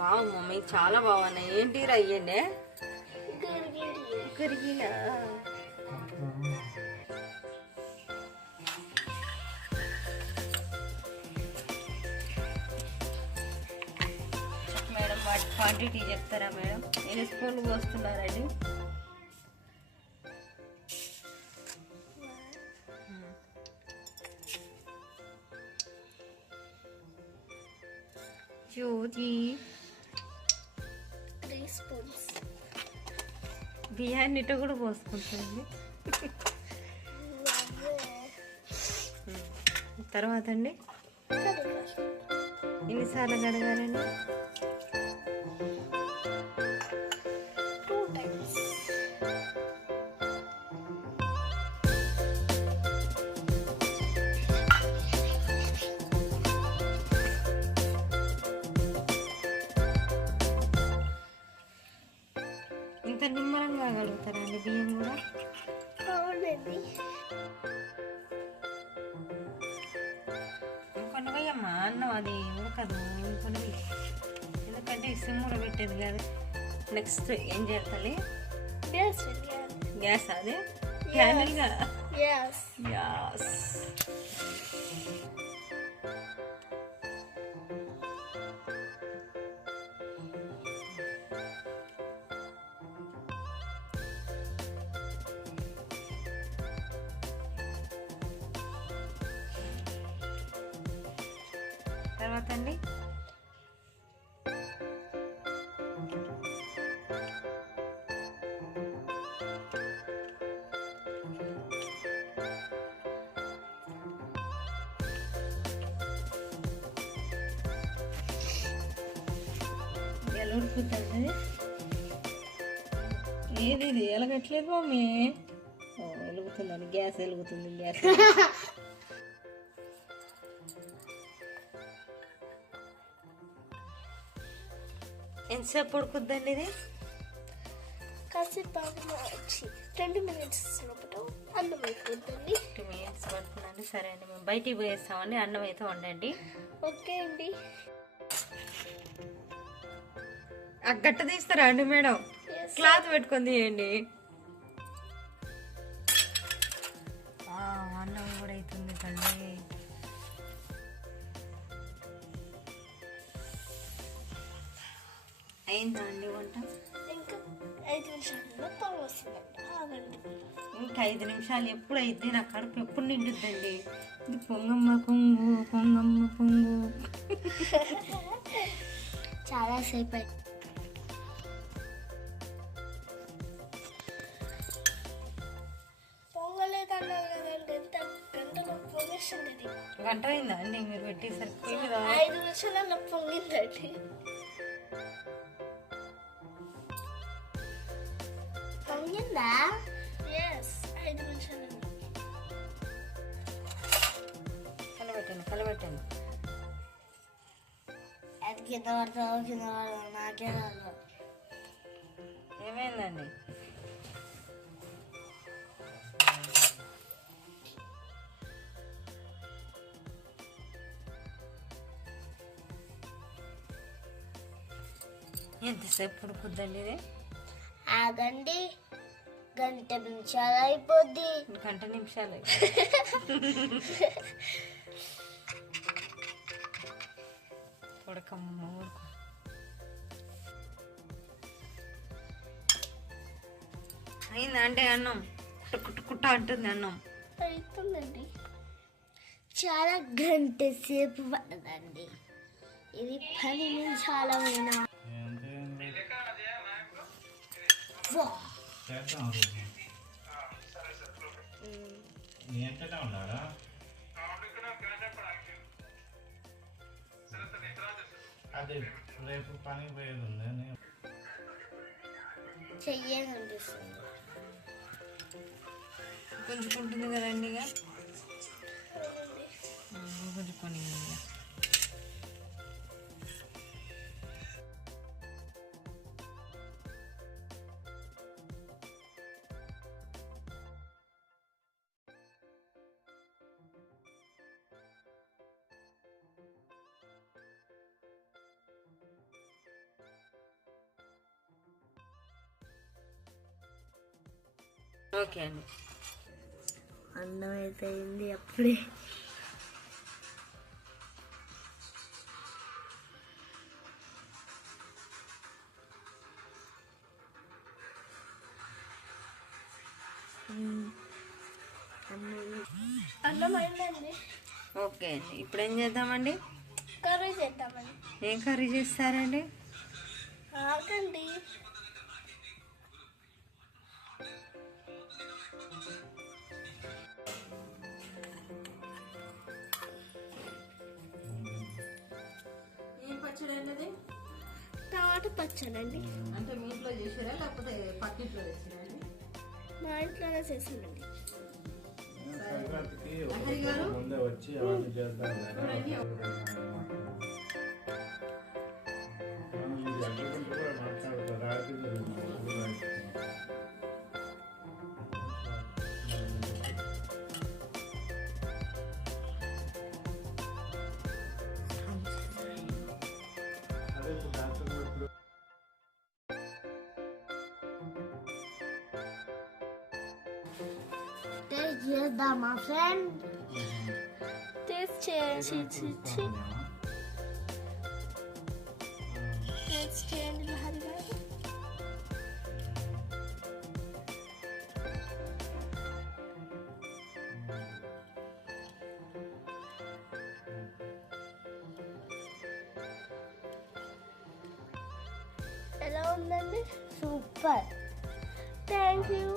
Wow mummy చాలా బాగున్నాయి. ఏంటి రయ్యండి కరిగిలా మేడం వాటి క్వాంటిటీ చెప్తారా మేడం? ఎన్ని స్పూన్లు పోస్తున్నారండి? జ్యోతి 3 స్పూన్స్ బియ్యాన్ని ఇట కూడా పోసుకుంటుంది. తర్వాత అండి ఎన్నిసార్లు కడగాలండి? 2 times. ఇంత నిమ్మలంగా కడుగుతారండి బియ్యం కూడా? అవునండి. ఇంకొన్ని పోయమ్మా, అన్నం అది ఉడకదు. ఇంకొన్ని ఎందుకంటే సిమ్ములో పెట్టేది కాదు. నెక్స్ట్ ఏం చేయాలి? Yes. గ్యాస్ అదే క్యానల్గా Yes. గ్యాస్. తర్వాత అండి ఎలా ఉడుకుతుంది? ఏది ఇది ఎలగట్లేదు మమ్మీ. వెలుగుతుందని గ్యాస్ వెలుగుతుంది. గ్యాస్ ఎంతసేపు ఉడుకుద్దండి ఇది? కాసేపు వచ్చి 20 minutes లోపల అన్నం అయిపోతుంది. 2 minutes పడుతుందండి. సరే అండి, మేము బయటికి పోయేస్తామండి. అన్నం అయితే వండండి. ఓకే అండి. ఆ గట్ట తీస్తారా అండి మేడం? Yes. క్లాత్ పెట్టుకొని తీయండి. అన్నం కూడా అవుతుంది కండి. అయిందా అండి వంట? ఇంకా 5 నిమిషాల్లో పొంగు వస్తుందండి. ఆగండి. ఇంకా 5 నిమిషాలు ఎప్పుడు అయితే నా కడుపు ఎప్పుడు నిండుద్దండి? ఇది పొంగమ్మ పొంగు, పొంగమ్మ పొంగు. చాలా సేపు అయింది. పొంగలేదన్నారు కదండి. ఎంత గంటలో పొంగేసింది ఇది. గంట అయిందా అండి మీరు పెట్టేసరికి? 5 నిమిషాలలో పొంగిందండి. పొంగిందా? ఎస్, 5 నిమిషాలలో. కలబెట్టండి. అది కింద పడతావు, కింద పడతావు, నాకే రాదు. ఏమైందండి? ఎంతసేపు ఉడుకుద్దండి ఇది? ఆగండి, 1 నిమిషాలు అయిపోద్ది. 1 నిమిషాలు. ఉడకమ్మ ఉడక. అయిందా అంటే అన్నం కుట్ట అంటుంది. అన్నం అవుతుందండి. చాలా గంట సేపు పడదండి. ఇది 10 నిమిషాలైనా. అదే రేపు పనికి పోయేది ఉంది. చెయ్యాలనిపిస్తుంది. గుంజుకుంటుంది కదండి. ఇక గుంజుకొని ఓకే అండి. అన్నం అయితే అయింది అప్పుడే. అన్నం అయిందండి. ఓకే అండి. ఇప్పుడు ఏం చేద్దామండి? కర్రీ చేద్దామండి. ఏం కర్రీ చేస్తారండి? ఆగండి. ఏం పచ్చడి అండి? టమాటా పచ్చడి అండి. అంటే మీ ఇంట్లో చేసారా లేకపోతే పక్కింట్లో చేసారా అండి? మా ఇంట్లోనే చేసానండి. సంక్రాంతికి ముందే వచ్చి అవన్నీ చేద్దాం మాట్లాడతారు. అదే డాక్టర్ టేస్ట్ చేద్దామా ఫ్రెండ్? టేస్ట్ చేయండి. టేస్ట్ చేయండి లహరి గారు. ఎలా ఉందండి? సూపర్. Thank you.